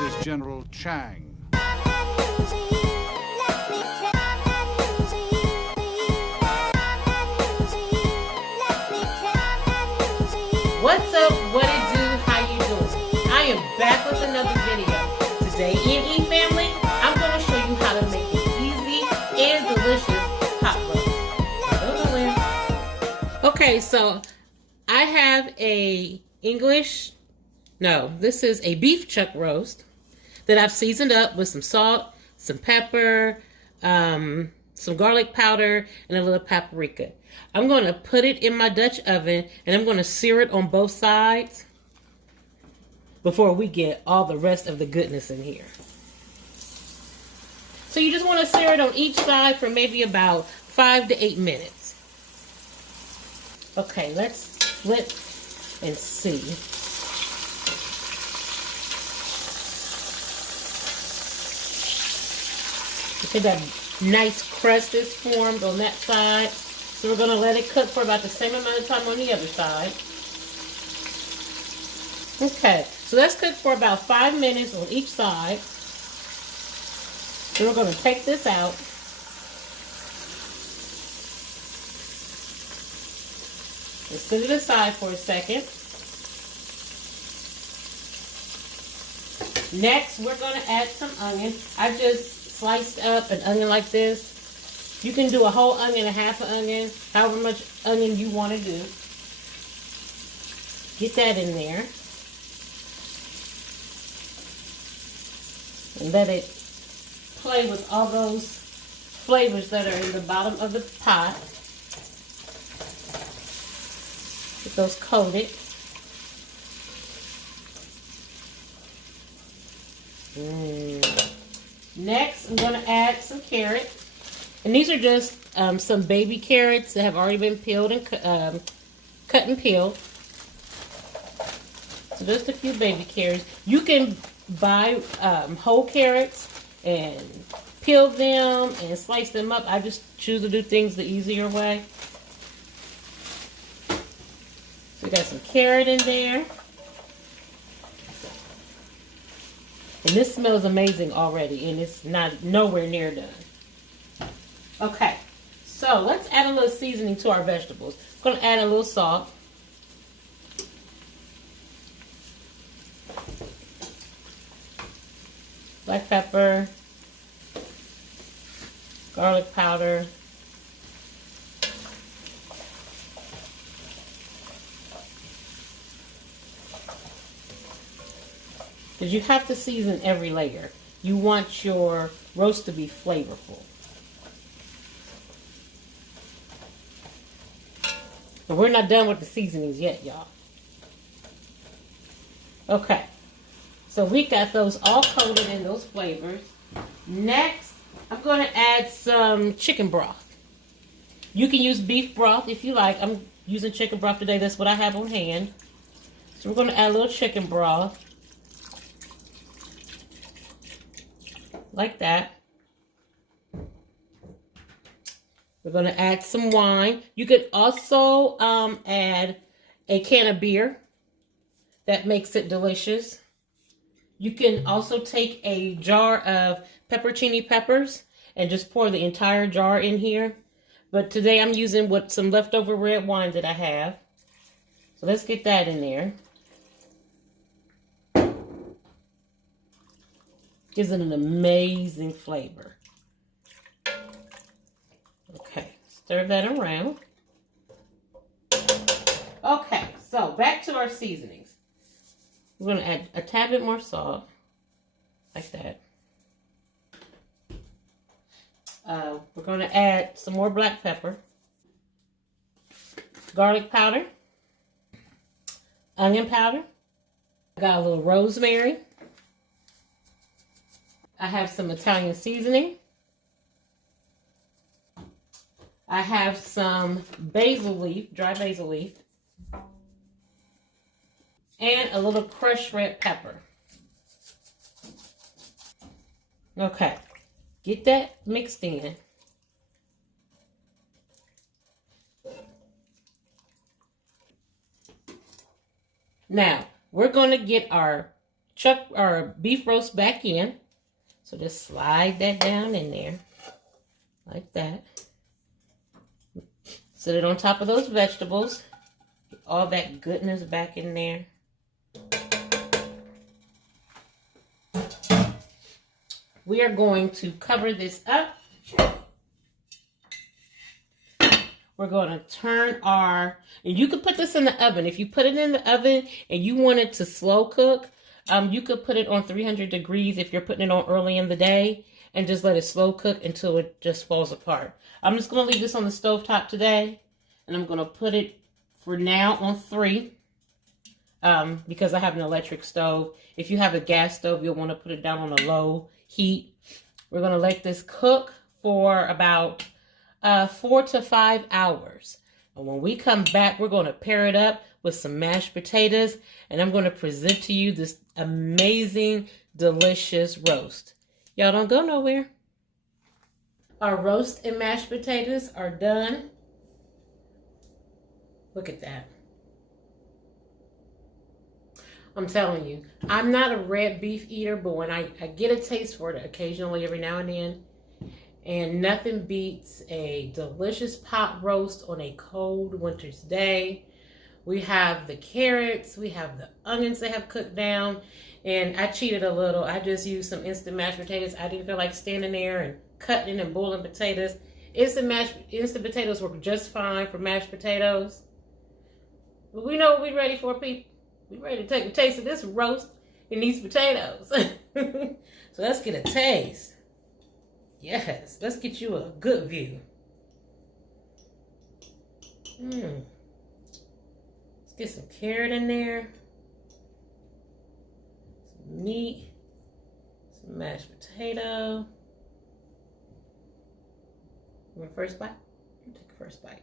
is General Chang. What's up, what it do, how you doing? I am back with another video. Today, EandE family, I'm going to show you how to make an easy and delicious pot roast. Okay, so I have this is a beef chuck roast that I've seasoned up with some salt, some pepper, some garlic powder, and a little paprika. I'm going to put it in my Dutch oven, and I'm going to sear it on both sides before we get all the rest of the goodness in here. So you just want to sear it on each side for maybe about 5 to 8 minutes. Okay, let's flip and see. Okay, that nice crust is formed on that side. So we're going to let it cook for about the same amount of time on the other side. Okay, so let's cook for about 5 minutes on each side. Then we're going to take this out. Let's set it aside for a second. Next, we're going to add some onion. I just sliced up an onion like this. You can do a whole onion, a half an onion, however much onion you want to do. Get that in there. And let it play with all those flavors that are in the bottom of the pot. Get those coated. Next, I'm going to add some carrot. And these are just some baby carrots that have already been peeled and cut and peeled. So just a few baby carrots. You can buy whole carrots and peel them and slice them up. I just choose to do things the easier way. So we got some carrot in there. And this smells amazing already, and it's nowhere near done. Okay, so let's add a little seasoning to our vegetables. I'm going to add a little salt. Black pepper. Garlic powder. Because you have to season every layer. You want your roast to be flavorful. But we're not done with the seasonings yet, y'all. Okay. So we got those all coated in those flavors. Next, I'm going to add some chicken broth. You can use beef broth if you like. I'm using chicken broth today. That's what I have on hand. So we're going to add a little chicken broth. Like that. We're going to add some wine. You could also add a can of beer. That makes it delicious. You can also take a jar of pepperoncini peppers and just pour the entire jar in here. But today I'm using some leftover red wine that I have. So let's get that in there. Gives it an amazing flavor. Okay, stir that around. Okay, so back to our seasonings. We're going to add a tad bit more salt, like that. We're going to add some more black pepper, garlic powder, onion powder. I got a little rosemary. I have some Italian seasoning. I have some basil leaf, dry basil leaf. And a little crushed red pepper. Okay, get that mixed in. Now, we're going to get our beef roast back in. So just slide that down in there like that. Set it on top of those vegetables. Get all that goodness back in there. We are going to cover this up. We're going to turn and you could put this in the oven. If you put it in the oven and you want it to slow cook, you could put it on 300 degrees if you're putting it on early in the day and just let it slow cook until it just falls apart. I'm just going to leave this on the stovetop today, and I'm going to put it for now on 3 because I have an electric stove. If you have a gas stove, you'll want to put it down on a low heat. We're going to let this cook for about 4 to 5 hours. And when we come back, we're going to pair it up with some mashed potatoes, and I'm going to present to you this amazing, delicious roast. Y'all don't go nowhere. Our roast and mashed potatoes are done. Look at that. I'm telling you, I'm not a red beef eater, but when I get a taste for it occasionally every now and then, and nothing beats a delicious pot roast on a cold winter's day. We have the carrots, we have the onions that have cooked down, and I cheated a little. I just used some instant mashed potatoes. I didn't feel like standing there and cutting and boiling potatoes. Instant potatoes work just fine for mashed potatoes. But we know what we're ready for, people. We're ready to take a taste of this roast and these potatoes. So let's get a taste. Yes, let's get you a good view. Let's get some carrot in there, some meat, some mashed potato. You want a first bite? You take a first bite.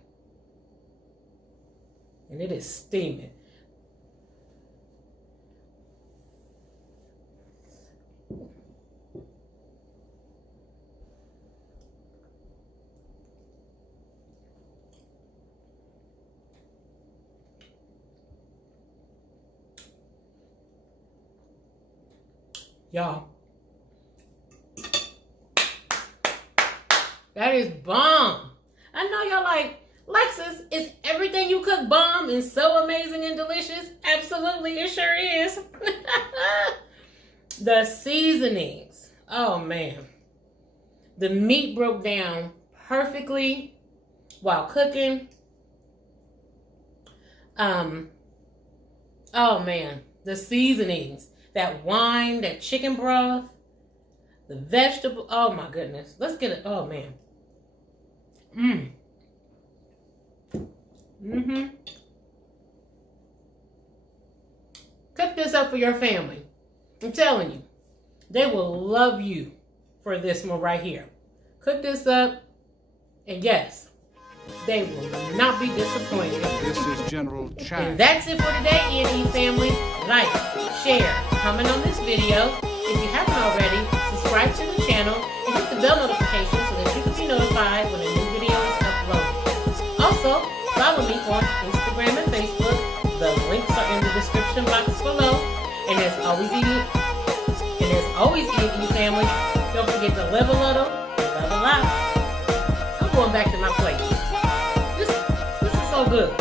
And it is steaming. Y'all, that is bomb. I know y'all like, Lexus, is everything you cook bomb and so amazing and delicious? Absolutely, it sure is. The seasonings, oh man. The meat broke down perfectly while cooking. Oh man, the seasonings. That wine, that chicken broth, the vegetable. Oh my goodness. Let's get it. Oh man. Cook this up for your family. I'm telling you, they will love you for this one right here. Cook this up, and yes, they will not be disappointed. This is General Chad. And that's it for today, EandE family. Like, share, comment on this video. If you haven't already, subscribe to the channel and hit the bell notification so that you can be notified when a new video is uploaded. Also, follow me on Instagram and Facebook. The links are in the description box below. And as always, EandE family, don't forget to live a little, love a lot. I'm going back to my plate. This is so good.